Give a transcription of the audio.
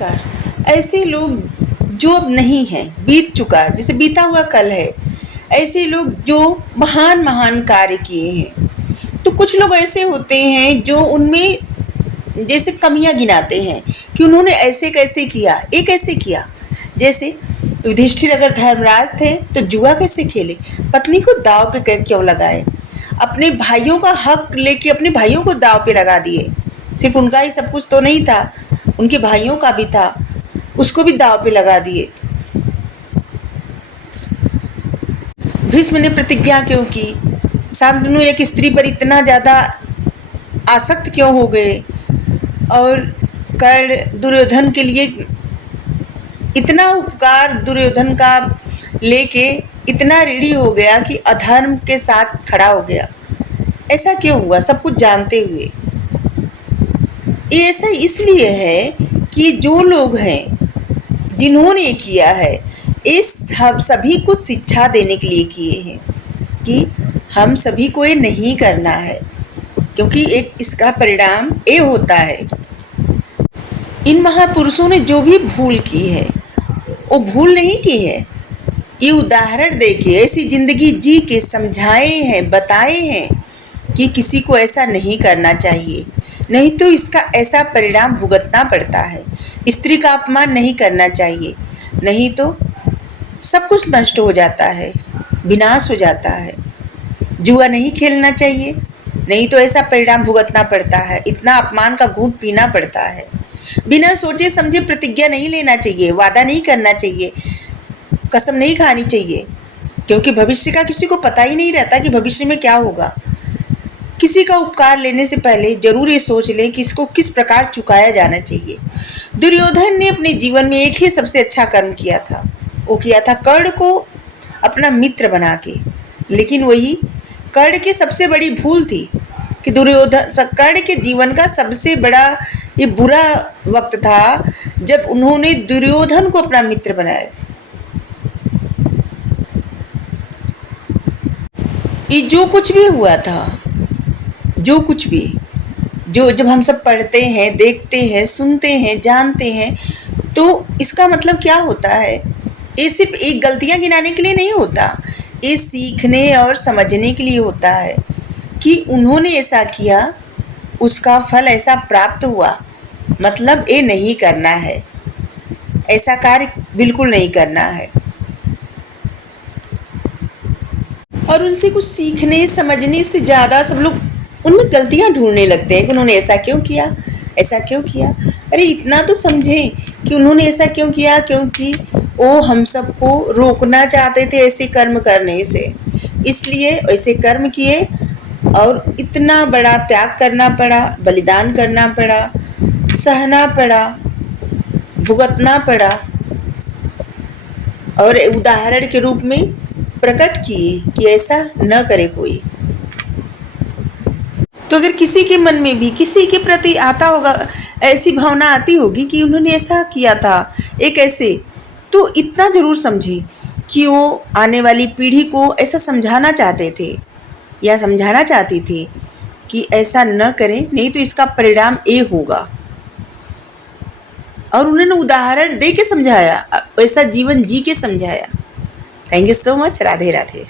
नमस्कार। ऐसे लोग जो अब नहीं हैं, बीत चुका, जैसे बीता हुआ कल है, ऐसे लोग जो महान महान कार्य किए हैं, तो कुछ लोग ऐसे होते हैं जो उनमें जैसे कमियां गिनाते हैं कि उन्होंने ऐसे कैसे किया, ये कैसे किया। जैसे युधिष्ठिर अगर धर्मराज थे तो जुआ कैसे खेले, पत्नी को दाव पे क्यों लगाए, अपने भाइयों का हक लेके अपने भाइयों को दाव पे लगा दिए। सिर्फ उनका ही सब कुछ तो नहीं था, उनके भाइयों का भी था, उसको भी दाव पे लगा दिए। भीष्म ने प्रतिज्ञा क्यों की, शांतनु एक स्त्री पर इतना ज़्यादा आसक्त क्यों हो गए, और कर्ण दुर्योधन के लिए इतना उपकार दुर्योधन का लेके इतना ऋणी हो गया कि अधर्म के साथ खड़ा हो गया। ऐसा क्यों हुआ, सब कुछ जानते हुए। ये ऐसा इसलिए है कि जो लोग हैं जिन्होंने किया है, इस हम सभी को शिक्षा देने के लिए किए हैं कि हम सभी को ये नहीं करना है, क्योंकि एक इसका परिणाम ये होता है। इन महापुरुषों ने जो भी भूल की है वो भूल नहीं की है, ये उदाहरण देके ऐसी जिंदगी जी के समझाए हैं, बताए हैं कि किसी को ऐसा नहीं करना चाहिए, नहीं तो इसका ऐसा परिणाम भुगतना पड़ता है। स्त्री का अपमान नहीं करना चाहिए, नहीं तो सब कुछ नष्ट हो जाता है, विनाश हो जाता है। जुआ नहीं खेलना चाहिए, नहीं तो ऐसा परिणाम भुगतना पड़ता है, इतना अपमान का घूंट पीना पड़ता है। बिना सोचे समझे प्रतिज्ञा नहीं लेना चाहिए, वादा नहीं करना चाहिए, कसम नहीं खानी चाहिए, क्योंकि भविष्य का किसी को पता ही नहीं रहता कि भविष्य में क्या होगा। किसी का उपकार लेने से पहले जरूर ये सोच लें कि इसको किस प्रकार चुकाया जाना चाहिए। दुर्योधन ने अपने जीवन में एक ही सबसे अच्छा कर्म किया था, वो किया था कर्ण को अपना मित्र बना के। लेकिन वही कर्ण की सबसे बड़ी भूल थी कि कर्ण के जीवन का सबसे बड़ा ये बुरा वक्त था जब उन्होंने दुर्योधन को अपना मित्र बनाया। ये जो कुछ भी हुआ था, जो कुछ भी, जो जब हम सब पढ़ते हैं, देखते हैं, सुनते हैं, जानते हैं, तो इसका मतलब क्या होता है, ये सिर्फ एक गलतियां गिनाने के लिए नहीं होता, ये सीखने और समझने के लिए होता है कि उन्होंने ऐसा किया, उसका फल ऐसा प्राप्त हुआ, मतलब ये नहीं करना है, ऐसा कार्य बिल्कुल नहीं करना है। और उनसे कुछ सीखने समझने से ज़्यादा सब लोग उनमें गलतियां ढूंढने लगते हैं कि उन्होंने ऐसा क्यों किया, ऐसा क्यों किया। अरे इतना तो समझें कि उन्होंने ऐसा क्यों किया, क्योंकि वो हम सबको रोकना चाहते थे ऐसे कर्म करने से, इसलिए ऐसे कर्म किए और इतना बड़ा त्याग करना पड़ा, बलिदान करना पड़ा, सहना पड़ा, भुगतना पड़ा, और उदाहरण के रूप में प्रकट किए कि ऐसा न करे कोई। तो अगर किसी के मन में भी किसी के प्रति आता होगा, ऐसी भावना आती होगी कि उन्होंने ऐसा किया था, एक ऐसे, तो इतना ज़रूर समझे कि वो आने वाली पीढ़ी को ऐसा समझाना चाहते थे या समझाना चाहती थी कि ऐसा न करें, नहीं तो इसका परिणाम ये होगा। और उन्होंने उदाहरण दे के समझाया, ऐसा जीवन जी के समझाया। Thank you so much. Radhe Radhe.